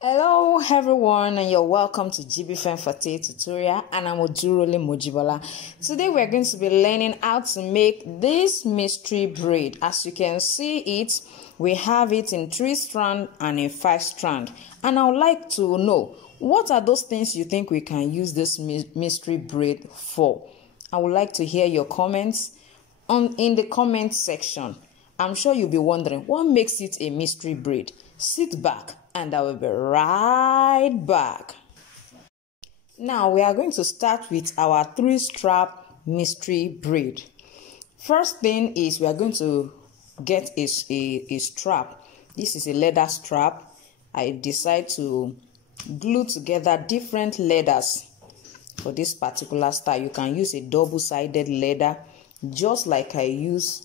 Hello everyone, and you're welcome to GB Fate tutorial, and I'm Odurole Mojibola. Today we're going to be learning how to make this mystery braid. As you can see it, we have it in 3 strand and in 5 strand. And I would like to know, what are those things you think we can use this mystery braid for? I would like to hear your comments in the comment section. I'm sure you'll be wondering, what makes it a mystery braid? Sit back and I will be right back. Now we are going to start with our 3 strap mystery braid. First thing is we are going to get a strap. This is a leather strap. I decide to glue together different leathers for this particular style. You can use a double-sided leather just like I use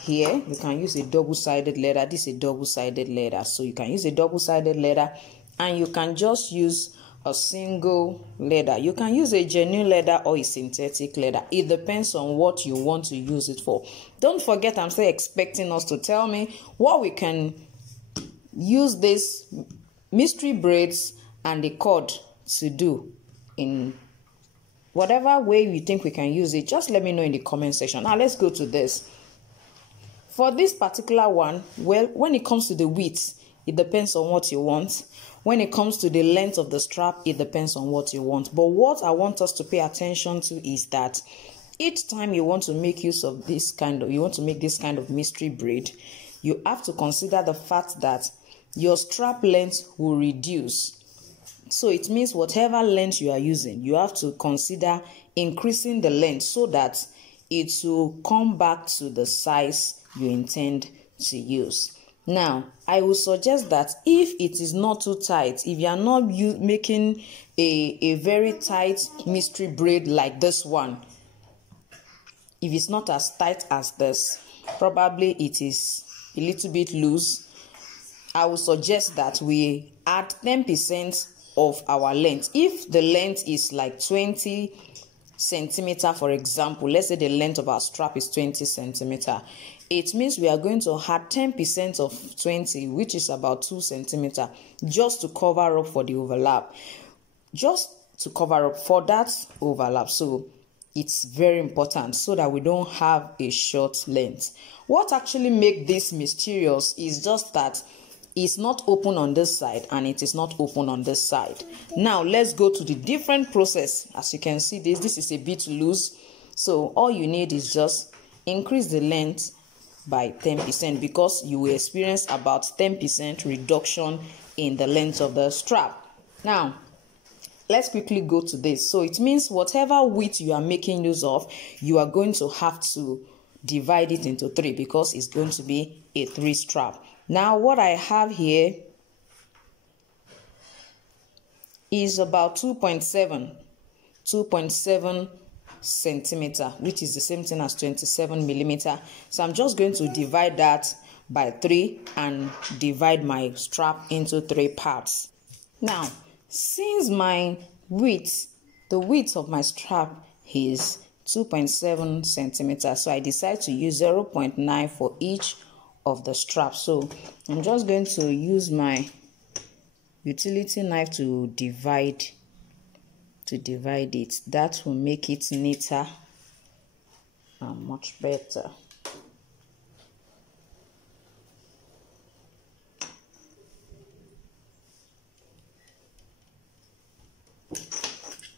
here. You can use a double-sided leather. This is a double-sided leather, so you can use a double-sided leather, and you can just use a single leather. You can use a genuine leather or a synthetic leather. It depends on what you want to use it for. Don't forget, I'm still expecting us to tell me what we can use this mystery braids and the cord to do in whatever way you think we can use it. Just let me know in the comment section. Now let's go to this. For this particular one, well, when it comes to the width, it depends on what you want. When it comes to the length of the strap, it depends on what you want. But what I want us to pay attention to is that each time you want to make use of this kind of mystery braid, you have to consider the fact that your strap length will reduce. So it means whatever length you are using, you have to consider increasing the length so that it will come back to the size you intend to use. Now, I will suggest that if it is not too tight, if you are not making a very tight mystery braid like this one, if it's not as tight as this, probably it is a little bit loose, I will suggest that we add 10% of our length. If the length is like 20 centimeter, for example, let's say the length of our strap is 20 centimeter, it means we are going to add 10% of 20, which is about 2 centimeter, just to cover up for the overlap, just to cover up for that overlap. So it's very important so that we don't have a short length. What actually makes this mysterious is just that it's not open on this side and it is not open on this side. Now let's go to the different process. As you can see, this is a bit loose, so all you need is just increase the length by 10%, because you will experience about 10% reduction in the length of the strap. Now let's quickly go to this. So it means whatever width you are making use of, you are going to have to divide it into 3, because it's going to be a 3 strap. Now what I have here is about 2.7 centimeter, which is the same thing as 27 millimeter. So I'm just going to divide that by 3 and divide my strap into 3 parts. Now, since my width, the width of my strap is 2.7 centimeters, so I decide to use 0.9 for each of the straps. So I'm just going to use my utility knife to divide it. That will make it neater and much better.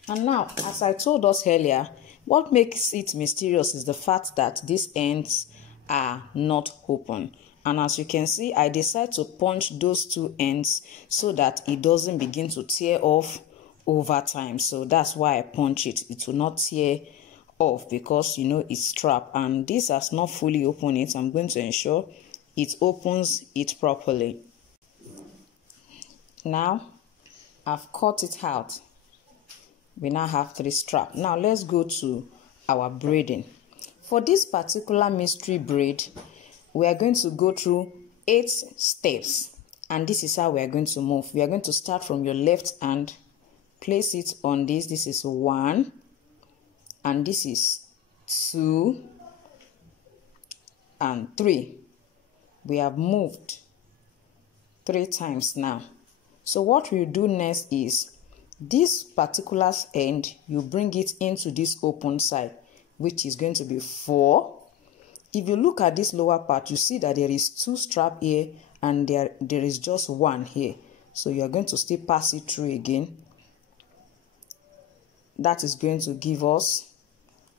And now, as I told us earlier, what makes it mysterious is the fact that these ends are not open. And as you can see, I decide to punch those 2 ends so that it doesn't begin to tear off over time. So that's why I punch it. It will not tear off because, you know, it's strap, and this has not fully opened it. I'm going to ensure it opens it properly. Now I've cut it out. We now have 3 straps. Now let's go to our braiding. For this particular mystery braid, we are going to go through 8 steps, and this is how we are going to move. We are going to start from your left hand, place it on this. This is 1, and this is 2 and 3. We have moved 3 times now. So what we do next is this particular end, you bring it into this open side, which is going to be 4. If you look at this lower part, you see that there is 2 straps here and there is just 1 here. So you are going to still pass it through again. That is going to give us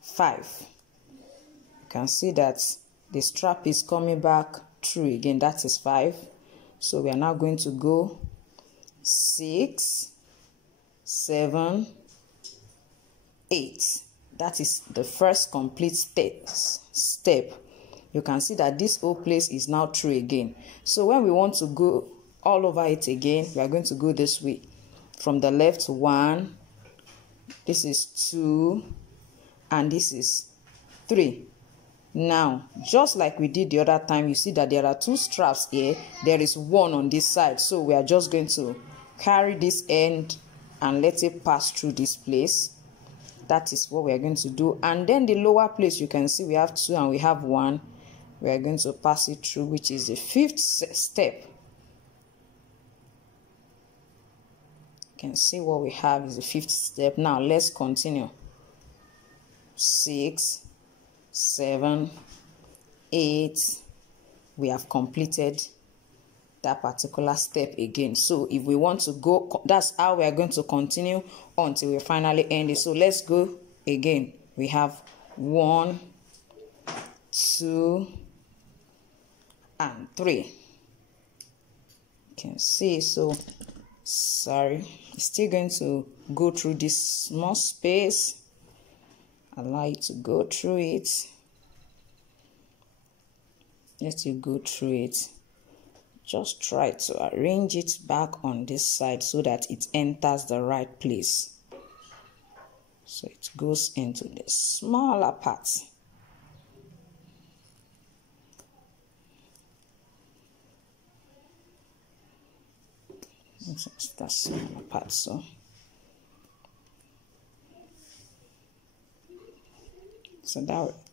5. You can see that the strap is coming back through again. That is 5. So we are now going to go 6, 7, 8. That is the first complete step. You can see that this whole place is now through again. So when we want to go all over it again, we are going to go this way. From the left, 1, this is 2, and this is 3. Now, just like we did the other time, you see that there are 2 straps here. There is 1 on this side. So we are just going to carry this end and let it pass through this place. That is what we are going to do. And then the lower place, you can see we have 2 and we have 1. We are going to pass it through, which is the 5th step. You can see what we have is the 5th step. Now let's continue. 6, 7, 8. We have completed that particular step again. So if we want to go, that's how we are going to continue until we finally end it. So let's go again. We have 1, 2, and 3. You can see, so sorry, it's still going to go through this small space. Allow it to go through it. Let you go through it. Just try to arrange it back on this side so that it enters the right place. So it goes into the smaller part. That smaller part, so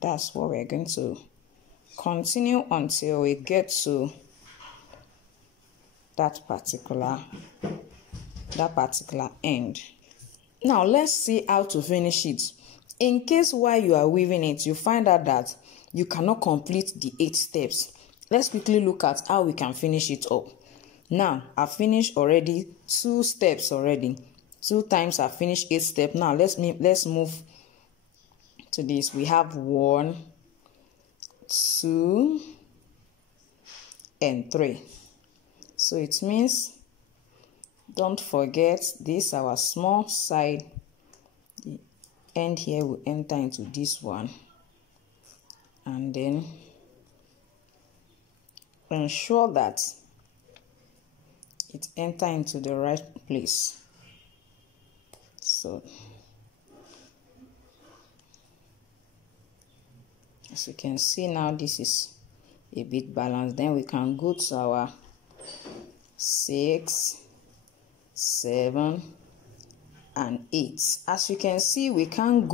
that's what we're going to continue until we get to that particular end. Now let's see how to finish it. In case while you are weaving it, you find out that you cannot complete the 8 steps. Let's quickly look at how we can finish it up. Now I've finished already 2 steps already. 2 times I've finished 8 steps. Now let's move to this. We have 1, 2, and 3. So it means, don't forget, this our small side. The end here will enter into this one, and then ensure that it enter into the right place. So as you can see now, this is a bit balanced. Then we can go to our 6, 7, and 8. As you can see, we can't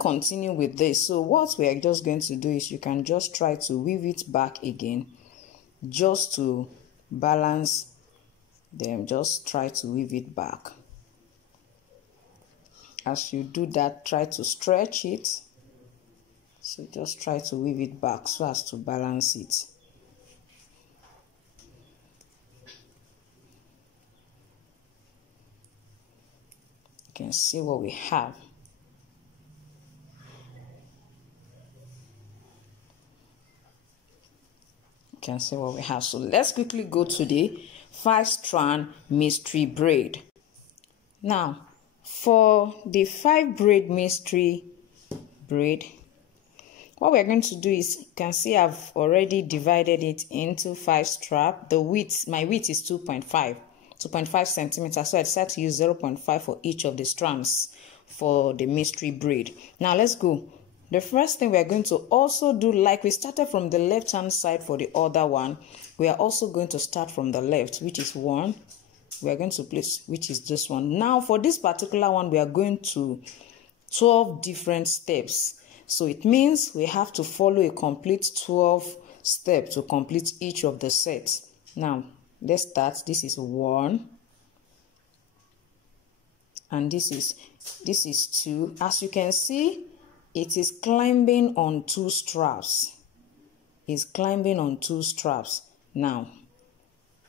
continue with this. So what we are just going to do is, you can just try to weave it back again, just to balance them. Just try to weave it back. As you do that, try to stretch it. So just try to weave it back so as to balance it. You can see what we have. You can see what we have. So let's quickly go to the 5-strand mystery braid. Now, for the 5 braid mystery braid, what we're going to do is, you can see I've already divided it into 5 straps. The width, my width is 2.5 centimeters. So I decided to use 0.5 for each of the strands for the mystery braid. Now let's go. The first thing we are going to also do, like we started from the left hand side for the other one, we are also going to start from the left, which is 1. We are going to place, which is this one. Now for this particular one, we are going to 12 different steps. So it means we have to follow a complete 12 steps to complete each of the sets. Now let's start. This is 1 and this is 2. As you can see, it is climbing on 2 straps. It's climbing on 2 straps. Now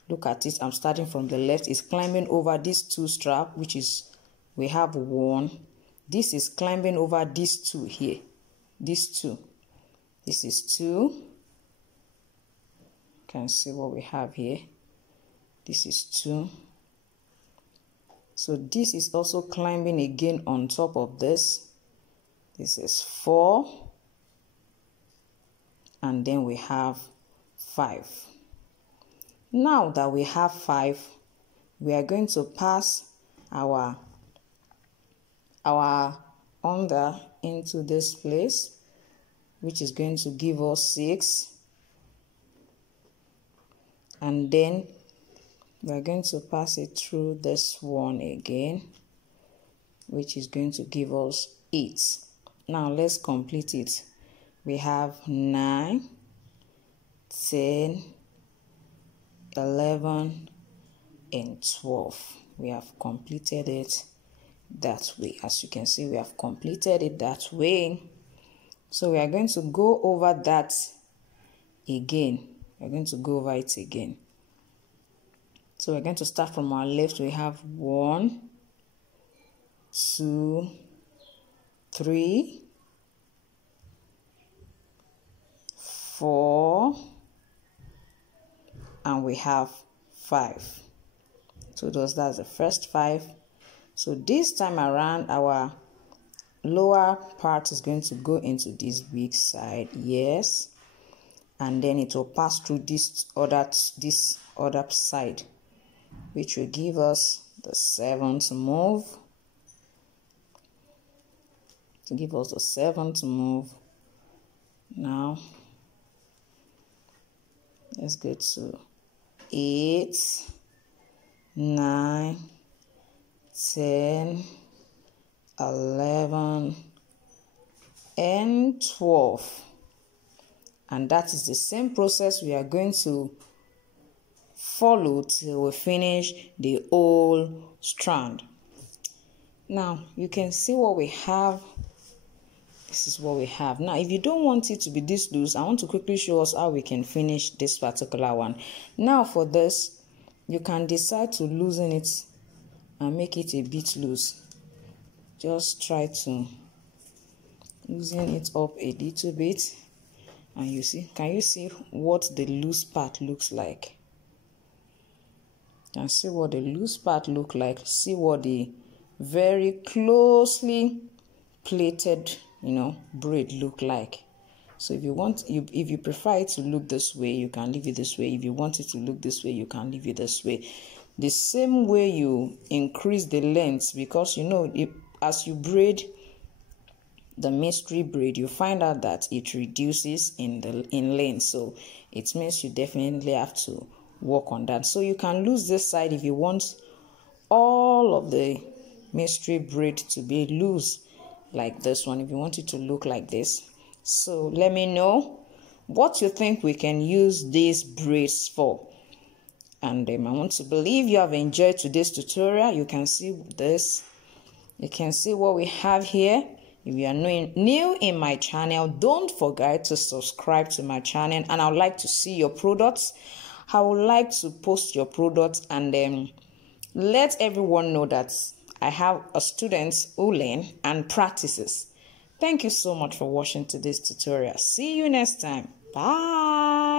look at it. I'm starting from the left. It's climbing over this 2 strap, which is, we have 1. This is climbing over these 2 here. These 2. This is 2. You can see what we have here. This is 2. So this is also climbing again on top of this. This is 4. And then we have 5. Now that we have 5, we are going to pass our under into this place, which is going to give us 6. And then we are going to pass it through this one again, which is going to give us 8. Now let's complete it. We have 9, 10, 11, and 12. We have completed it that way. As you can see, we have completed it that way. So we are going to go over that again. We're going to go over it again. So we're going to start from our left. We have 1, 2, 3, 4, and we have 5. So that's the first 5. So this time around, our lower part is going to go into this big side, yes, and then it will pass through this other side, which will give us the 7th move. To give us the 7th move. Now let's go to 8, 9, 10, 11, and 12. And that is the same process we are going to follow till we finish the whole strand. Now you can see what we have. This is what we have. Now if you don't want it to be this loose, I want to quickly show us how we can finish this particular one. Now for this, you can decide to loosen it and make it a bit loose. Just try to loosen it up a little bit, and you see, can you see what the loose part looks like? You can see what the loose part look like. See what the very closely plaited, braid look like. So if you prefer it to look this way, you can leave it this way. If you want it to look this way, you can leave it this way. The same way you increase the length, because as you braid the mystery braid, you find out that it reduces in length. So it means you definitely have to work on that. So you can lose this side if you want all of the mystery braid to be loose like this one, if you want it to look like this. So let me know what you think we can use these braids for. And I want to believe you have enjoyed today's tutorial. You can see this. You can see what we have here. If you are new in my channel, don't forget to subscribe to my channel. And I would like to see your products. I would like to post your products and let everyone know that I have a student who learn and practices. Thank you so much for watching today's tutorial. See you next time. Bye.